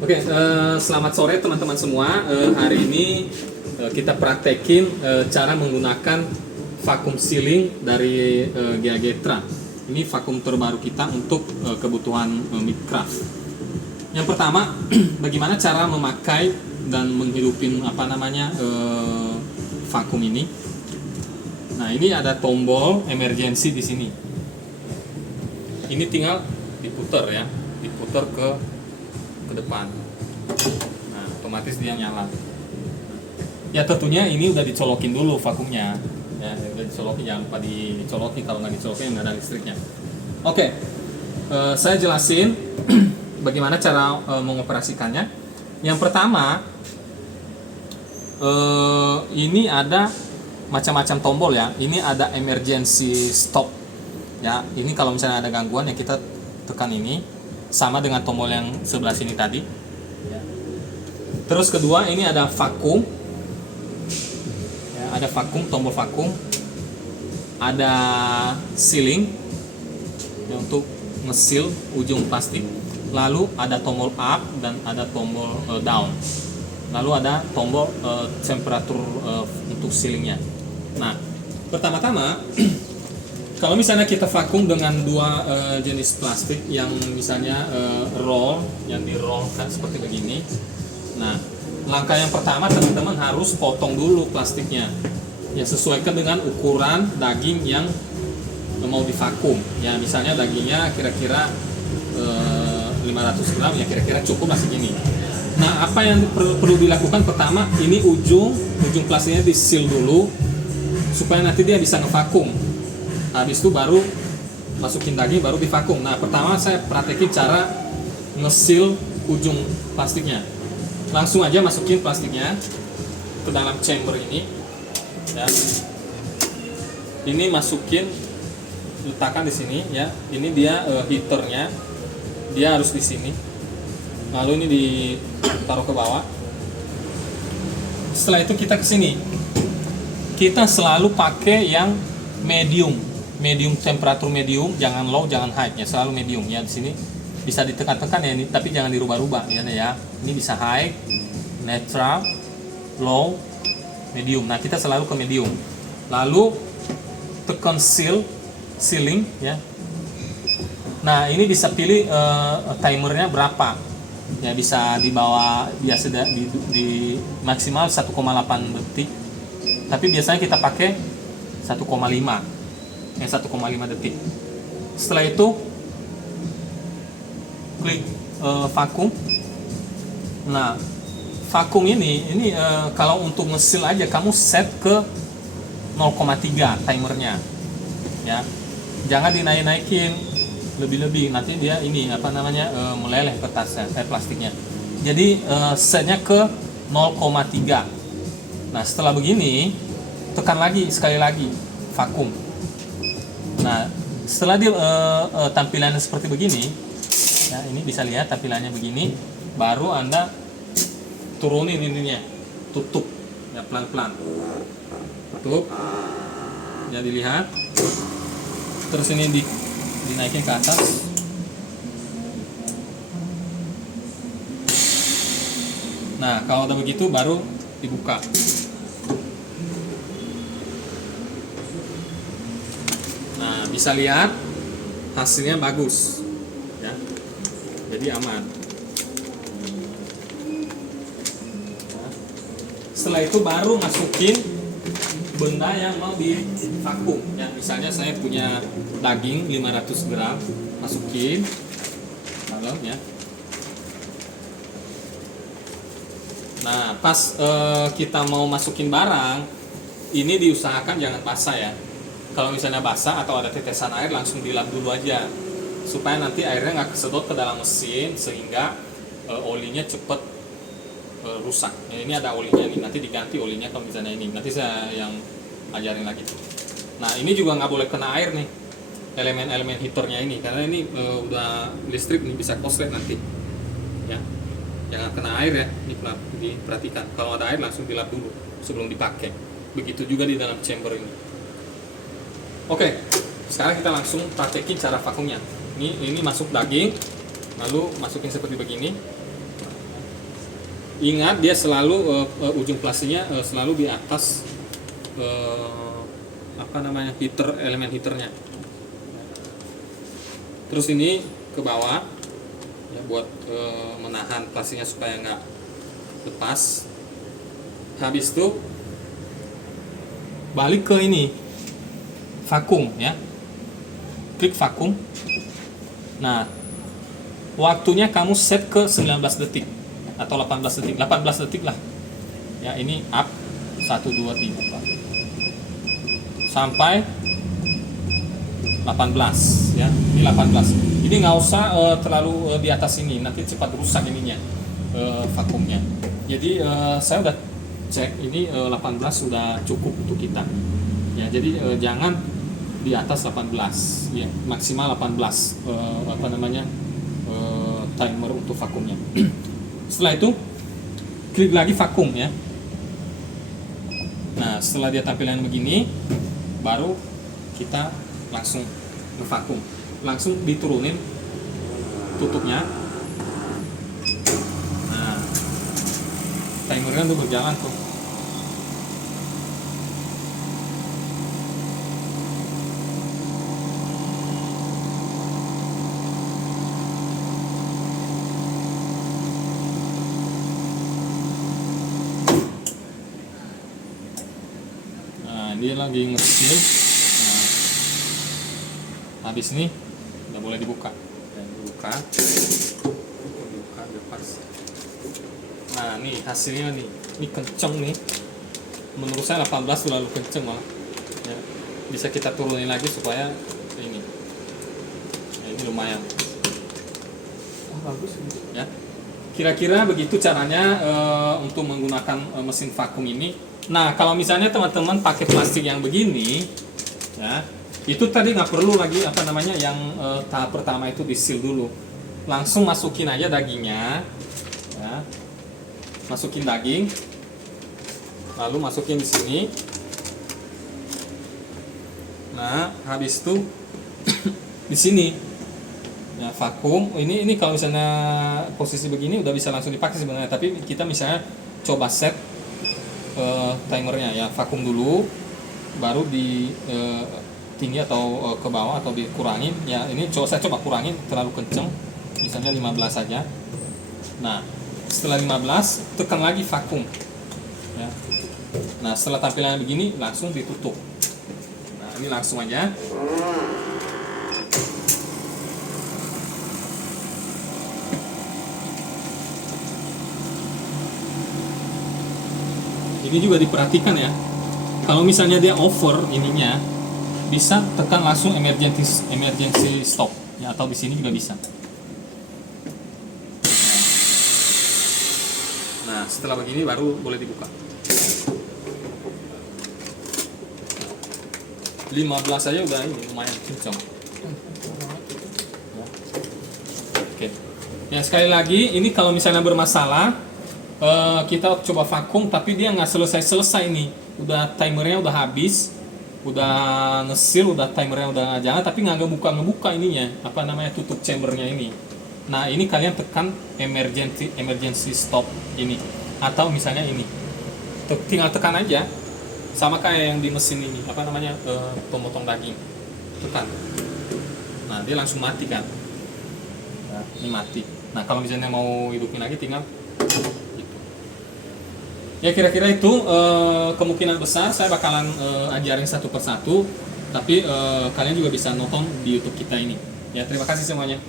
Oke, selamat sore teman-teman semua. Hari ini kita praktekin cara menggunakan vacuum sealing dari Geagetra. Ini vakum terbaru kita untuk kebutuhan Midcraft. Yang pertama, bagaimana cara memakai dan menghidupin vakum ini. Nah, ini ada tombol emergency di sini. Ini tinggal diputar ya, diputar ke depan. Nah, otomatis dia nyala. Ya tentunya ini udah dicolokin dulu vakumnya. Ya, udah dicolokin, jangan lupa dicolokin, kalau nggak dicolokin nggak ada listriknya. Oke, saya jelasin bagaimana cara mengoperasikannya. Yang pertama, ini ada macam-macam tombol ya. Ini ada emergency stop. Ya, ini kalau misalnya ada gangguan ya kita tekan ini. Sama dengan tombol yang sebelah sini tadi. Terus kedua, ini ada vakum. Ya, ada vakum, tombol vakum. Ada sealing ya, untuk nge-seal ujung plastik. Lalu ada tombol up dan ada tombol down. Lalu ada tombol temperatur untuk sealingnya. Nah, pertama-tama kalau misalnya kita vakum dengan dua jenis plastik yang misalnya roll, yang di rollkan seperti begini. Nah, langkah yang pertama teman-teman harus potong dulu plastiknya. Ya, sesuaikan dengan ukuran daging yang mau divakum. Ya, misalnya dagingnya kira-kira 500 gram, ya kira-kira cukup lah segini. Nah, apa yang perlu dilakukan pertama, ini ujung plastiknya di seal dulu supaya nanti dia bisa ngevakum. Habis itu baru masukin daging, baru divakum. Nah, pertama saya praktekin cara nge-seal ujung plastiknya. Langsung aja masukin plastiknya ke dalam chamber ini. Ya. Ini masukin, letakkan di sini ya. Ini dia heaternya. Dia harus di sini. Lalu ini ditaruh ke bawah. Setelah itu kita ke sini. Kita selalu pakai yang medium temperatur medium, jangan low, jangan high ya, selalu medium ya. Di sini bisa ditekan-tekan ya ini, tapi jangan dirubah-rubah ya. Ini bisa high, neutral, low, medium. Nah, kita selalu ke medium. Lalu tekan sealing ya. Nah, ini bisa pilih timernya berapa ya, bisa di bawah biasa di maksimal 1,8 detik, tapi biasanya kita pakai 1,5 detik. Setelah itu klik vakum. Nah, vakum ini kalau untuk nge-seal aja kamu set ke 0,3 timernya ya, jangan dinaik-naikin lebih-lebih, nanti dia meleleh kertasnya, plastiknya. Jadi setnya ke 0,3. Nah, setelah begini tekan lagi sekali lagi vakum. Nah, setelah dia tampilannya seperti begini ya, ini bisa lihat tampilannya begini, baru Anda turunin ininya, tutup ya, pelan-pelan tutup ya, dilihat. Terus ini dinaikin ke atas. Nah, kalau udah begitu baru dibuka. Nah, bisa lihat hasilnya bagus ya, jadi aman. Nah, setelah itu baru masukin benda yang mau divakum ya. Misalnya saya punya daging 500 gram, masukin dalam ya. Nah, pas kita mau masukin barang, ini diusahakan jangan basah ya. Kalau misalnya basah atau ada tetesan air, langsung dilap dulu aja supaya nanti airnya nggak kesedot ke dalam mesin, sehingga olinya cepet rusak. Ya, ini ada olinya nih, nanti diganti olinya kalau misalnya ini. Nanti saya yang ajarin lagi. Nah, ini juga nggak boleh kena air nih, elemen-elemen heaternya ini, karena ini udah listrik nih, bisa korslet nanti. Ya, jangan kena air ya, ini diperhatikan. Kalau ada air langsung dilap dulu sebelum dipakai. Begitu juga di dalam chamber ini. Oke, sekarang kita langsung praktekin cara vakumnya. Ini masuk daging, lalu masukin seperti begini. Ingat dia selalu ujung plastiknya selalu di atas elemen heaternya. Terus ini ke bawah ya, buat menahan plastiknya supaya nggak lepas. Habis itu balik ke ini vakum ya, klik vakum. Nah, waktunya kamu set ke 19 detik atau 18 detik, 18 detik lah ya. Ini up 1, 2, 3, 4 sampai 18 ya. Ini 18. Ini nggak usah terlalu di atas ini, nanti cepat rusak ininya vakumnya. Jadi saya udah cek ini 18 sudah cukup untuk kita ya. Jadi jangan di atas 18 ya, maksimal 18 timer untuk vakumnya. Setelah itu klik lagi vakum ya. Nah, setelah dia tampilan begini, baru kita langsung ngevakum, langsung diturunin tutupnya. Nah, timernya tuh berjalan tuh. Dia lagi nge-seal. Nah, habis ini udah boleh dibuka. Dan dibuka lepas. Nah, nih hasilnya nih. Ini kenceng nih. Menurut saya 18 terlalu kenceng malah. Ya, bisa kita turunin lagi supaya ini. Ya, ini lumayan. Bagus Ya. Kira-kira begitu caranya untuk menggunakan mesin vakum ini. Nah, kalau misalnya teman-teman pakai plastik yang begini, ya, itu tadi nggak perlu lagi yang tahap pertama itu di-seal dulu. Langsung masukin aja dagingnya, ya, masukin daging, lalu masukin di sini. Nah, habis itu di sini, ya, vakum. Ini kalau misalnya posisi begini udah bisa langsung dipakai sebenarnya. Tapi kita misalnya coba set timernya ya, vakum dulu baru di tinggi atau ke bawah atau dikurangin ya. Ini saya coba kurangin, terlalu kenceng, misalnya 15 saja. Nah, setelah 15 tekan lagi vakum ya. Nah, setelah tampilan begini langsung ditutup. Nah, ini langsung aja. Ini juga diperhatikan ya. Kalau misalnya dia over ininya, bisa tekan langsung emergency stop ya, atau di sini juga bisa. Nah, setelah begini baru boleh dibuka. 15 aja udah ini lumayan kencang. Oke. Ya, sekali lagi ini kalau misalnya bermasalah, kita coba vakum tapi dia nggak selesai nih, udah timernya udah habis, udah nge-seal, udah timernya udah jalan tapi nggak ngebuka ininya tutup chambernya ini. Nah, ini kalian tekan emergency stop ini, atau misalnya ini tinggal tekan aja, sama kayak yang di mesin ini pemotong daging, tekan. Nah, dia langsung mati kan. Nah, ini mati. Nah, kalau misalnya mau hidupin lagi tinggal ya. Kira-kira itu kemungkinan besar saya bakalan ajarin satu persatu, tapi kalian juga bisa nonton di YouTube kita ini. Ya, terima kasih semuanya.